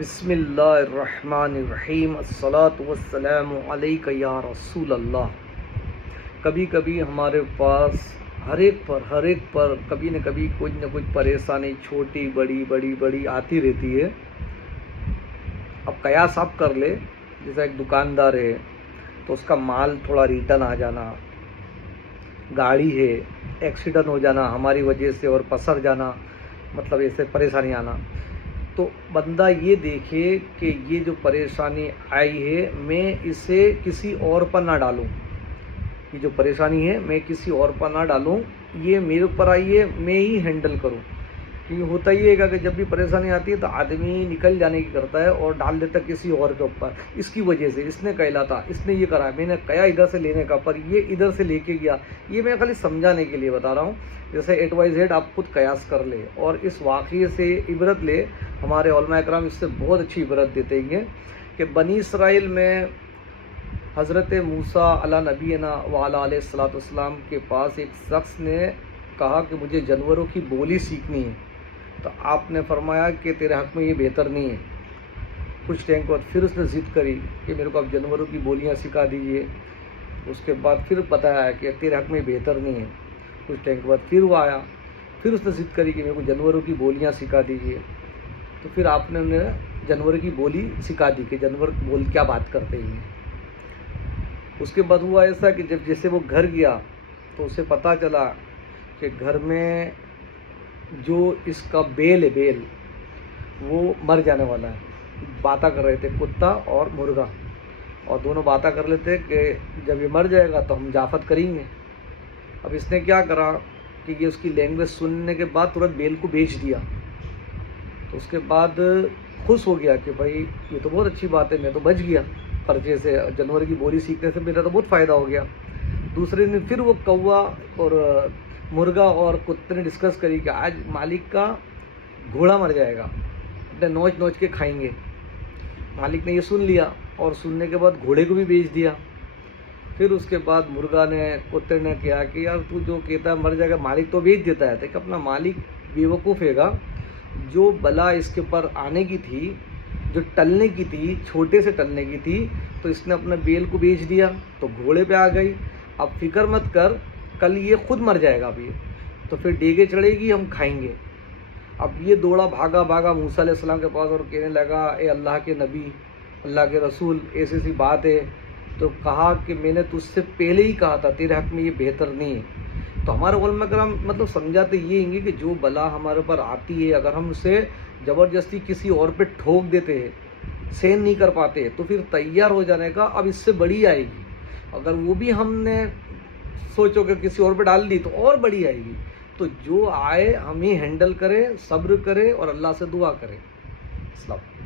بسم اللہ الرحمن الرحیم، الصلاۃ والسلام علیک یا رسول اللہ۔ کبھی کبھی ہمارے پاس ہر ایک پر کبھی نہ کبھی کچھ نہ کچھ پریشانی چھوٹی بڑی آتی رہتی ہے۔ اب قیاس آپ کر لے، جیسا ایک دکاندار ہے تو اس کا مال تھوڑا ریٹرن آ جانا، گاڑی ہے ایکسیڈنٹ ہو جانا ہماری وجہ سے اور پسر جانا، مطلب ایسے پریشانی آنا، تو بندہ یہ دیکھے کہ یہ جو پریشانی آئی ہے میں اسے کسی اور پر نہ ڈالوں، یہ جو پریشانی ہے میں کسی اور پر نہ ڈالوں، یہ میرے اوپر آئی ہے میں ہی ہینڈل کروں۔ کیونکہ ہوتا ہی ہے کہ جب بھی پریشانی آتی ہے تو آدمی نکل جانے کی کرتا ہے اور ڈال دیتا کسی اور کے اوپر، اس کی وجہ سے اس نے کہلا تھا، اس نے یہ کرا، میں نے کہا ادھر سے لینے کا پر یہ ادھر سے لے کے گیا۔ یہ میں خالی سمجھانے کے لیے بتا رہا ہوں، جیسے XYZ آپ خود قیاس کر لے اور اس واقعے سے عبرت لے۔ ہمارے علماء اکرام اس سے بہت اچھی عبرت دیتے ہیں کہ بنی اسرائیل میں حضرت موسیٰ علیہ نبینا وعلیٰ علیہ الصلوۃ والسلام کے پاس ایک شخص نے کہا کہ مجھے جانوروں کی بولی سیکھنی ہے، تو آپ نے فرمایا کہ تیرے حق میں یہ بہتر نہیں ہے۔ کچھ ٹائم کے بعد پھر اس نے ضد کری کہ میرے کو اب جانوروں کی بولیاں سکھا دیجیے۔ اس کے بعد پھر بتایا کہ تیرے حق میں بہتر نہیں ہے۔ کچھ ٹائم کے بعد پھر وہ آیا، پھر اس نے ضد کری کہ میرے کو جانوروں کی بولیاں سکھا دیجیے۔ تو پھر آپ نے انہیں جانور کی بولی سکھا دی کہ جانور بول کیا بات کرتے ہیں۔ اس کے بعد ہوا ایسا کہ جب جیسے وہ گھر گیا تو اسے پتہ چلا کہ گھر میں جو اس کا بیل ہے وہ مر جانے والا ہے۔ باتیں کر رہے تھے کتا اور مرغا، اور دونوں باتیں کر لیتے کہ جب یہ مر جائے گا تو ہم جافت کریں گے۔ اب اس نے کیا کرا کہ یہ اس کی لینگویج سننے کے بعد ترنت بیل کو بیچ دیا۔ تو اس کے بعد خوش ہو گیا کہ بھائی یہ تو بہت اچھی بات ہے، میں تو بچ گیا خرچے سے، جانور کی بولی سیکھنے سے میرا تو بہت فائدہ ہو گیا۔ دوسرے دن پھر وہ کوا اور مرغا اور کتے نے ڈسکس کری کہ آج مالک کا گھوڑا مر جائے گا، اپنے نوچ کے کھائیں گے۔ مالک نے یہ سن لیا اور سننے کے بعد گھوڑے کو بھی بیچ دیا۔ پھر اس کے بعد مرغا نے کتے نے کہا کہ یار تو جو کہتا ہے مر جائے گا، مالک تو بیچ دیتا ہے، کہ اپنا مالک بیوقوف ہے گا، جو بلا اس کے اوپر آنے کی تھی، جو ٹلنے کی تھی، چھوٹے سے ٹلنے کی تھی، تو اس نے اپنا بیل کو بیچ دیا تو گھوڑے پہ آ گئی۔ اب فکر مت کر، کل یہ خود مر جائے گا، اب یہ تو پھر ڈیگے چڑھے گی، ہم کھائیں گے۔ اب یہ دوڑا بھاگا موسیٰ علیہ السلام کے پاس اور کہنے لگا اے اللہ کے نبی، اللہ کے رسول، ایسی سی بات ہے۔ تو کہا کہ میں نے تجھ سے پہلے ہی کہا تھا تیرے حق میں یہ بہتر نہیں ہے۔ تو ہمارے علماء کرام مطلب سمجھاتے یہ ہیں کہ جو بلا ہمارے اوپر آتی ہے، اگر ہم اسے زبردستی کسی اور پہ ٹھوک دیتے ہیں، سہن نہیں کر پاتے، تو پھر تیار ہو جانے کا اب اس سے بڑی آئے گی۔ اگر وہ بھی ہم نے سوچو کہ کسی اور پہ ڈال دی تو اور بڑی آئے گی۔ تو جو آئے ہم ہی ہینڈل کرے، صبر کرے اور اللہ سے دعا کرے۔ السلام۔